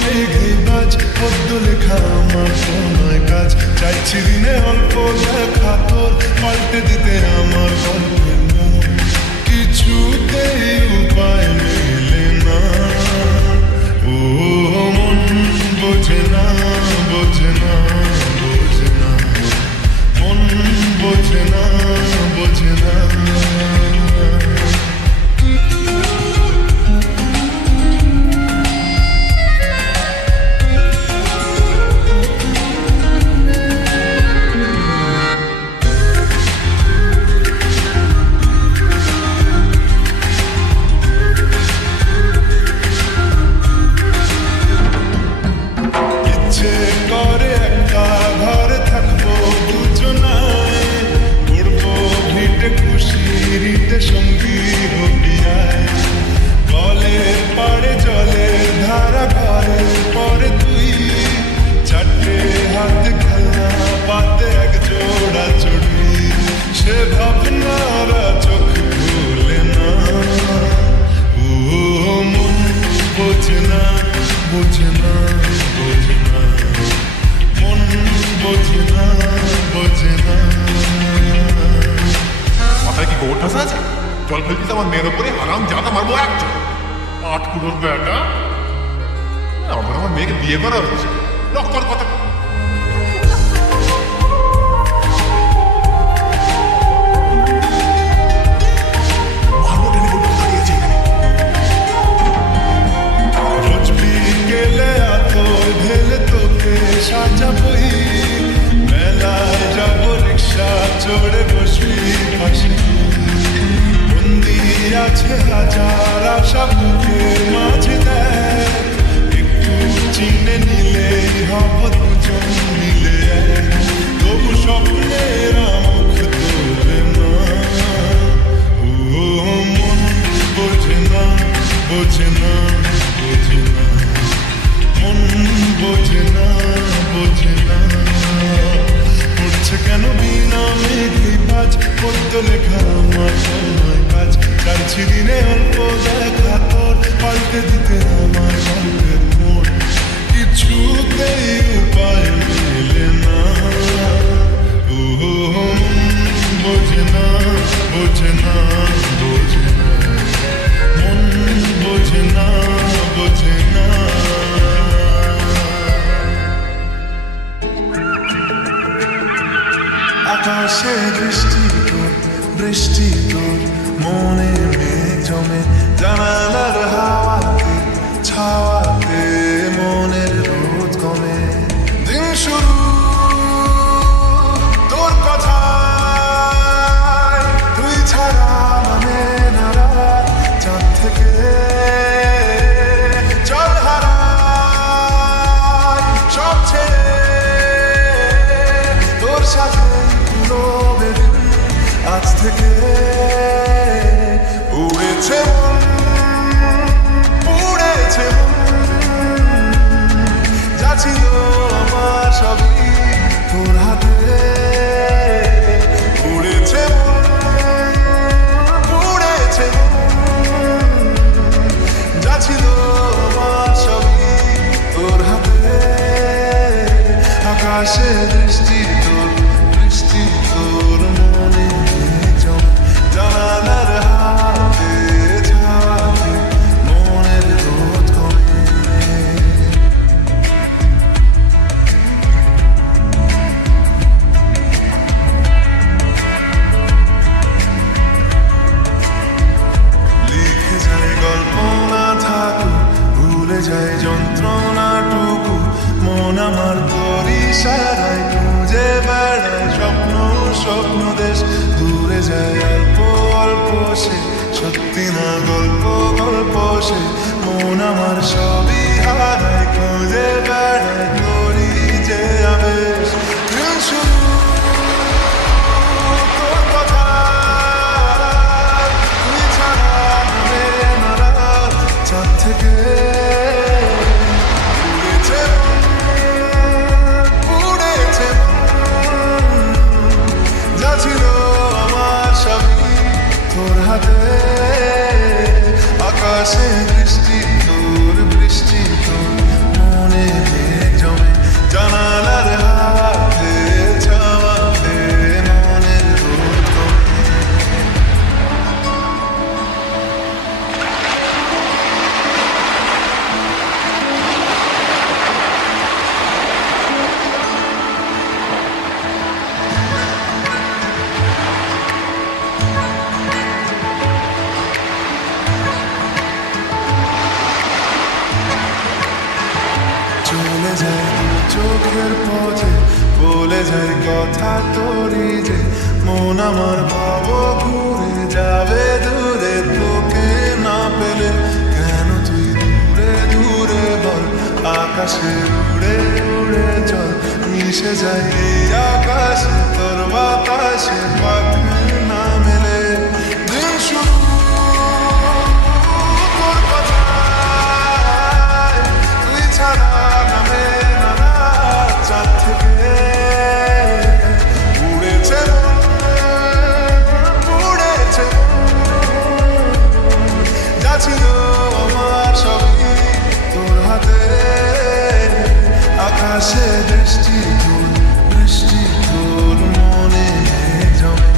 মেঘে বাজ পদ্ম লেখা আমার সময় কাজ চাইছি দিনে অল্প দেখা তোর পাল্টে দিতে আমার গল্পের মন কিছুতেই উপায় মেলে না ও মন বোঝে না বোঝে না বোঝে না মন বোঝে না বোঝে না জল ফেলছিস আমার মেয়ের ওপরে হারাম জাদা মারবো একটা আট কুড়োর বেটা আমার মেয়েকে বিয়ে করা হচ্ছে রক্তর কথা সাজাবই মেলায় যাবো রিক্সা চড়ে বসবি পাশে বন্দি আছে হাজার আশা বুকের মাঝে দেখ একটু চিনে নিলেই হব দুজন মিলে তবু স্বপ্নের মুখ তোলে না ও মন বোঝে না বোঝে না বোঝে না মন বোঝে না বোঝে না পড়ছে কেন বিনা মেঘে বাজ পদ্ম লেখা আমার সময় কাজ চাইছি দিনে অল্প দেখা তোর পাল্টে দিতে আমার গল্পের মন কিছুতেই উপায় মেলে না ও বোঝে না বোঝে না বোঝে না মন বোঝে না বোঝে না আকাশে বৃষ্টি তোর মনে মেঘ জমে জানালার হাওয়াতে ছাওয়াতে মনের রোদ কমে দিন শুরু তোর কথায় তুই ছাড়া মানে না রাত চাঁদ থেকে জল হারায় সব ছেড়ে তোর সাথে আজ থেকে উড়েছে উড়েছে যা ছিল আমার সবই তোর হাতে উড়েছে উড়েছে যা ছিল আমার সবই তোর হাতে আকাশে দৃষ্টি তোর বৃষ্টি তোর মনে জানালার হাতে ছাওয়াতে মনের রোদ কমে লিখে যায় গল্প না থাকুক ভুলে যায় যন্ত্রণাটুকু মন আমার তোর ইশারায় খুঁজে বেড়ায় স্বপ্ন দেশ দূরে যায় অল্প অল্প সে সত্যি না গল্প সে মন আমার সবই হারায় খুঁজে বেড়ায় তোরই যে আবেশ শুরু তোর কথা তুই ছাড়া না রাত চাঁদ থেকে আকাশে দৃষ্টি তোর বৃষ্টি তোর যায় চোখের পথে, বলে যায় কথা তোরই যে মন আমার ভাব ঘুরে যাবে দূরে তোকে না পেলে। কেন তুই দূরে দূরে বল, আকাশে উড়ে উড়ে চল, মিশে যায় এই আকাশে তোর বাতাসে পাখি না মেলে। দিন শুরু তোর কথায়, তুই ছাড়া নামে না রাত, চাঁদ থেকে উড়েছে মন, উড়েছে যা ছিল আমার সবই তোর হাতে। আকাশে বৃষ্টি তোর, বৃষ্টি তোর মনে জমে,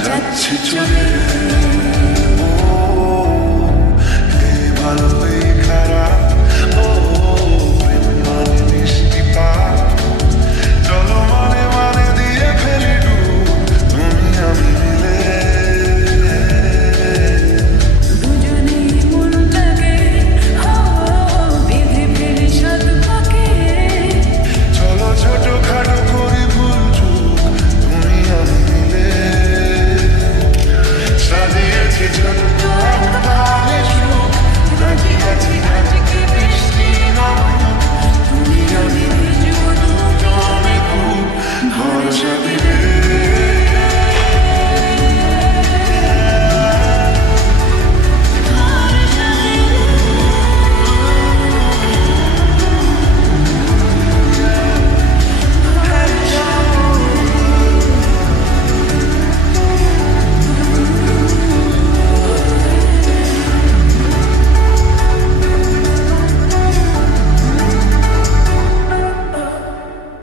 যাচ্ছে চলে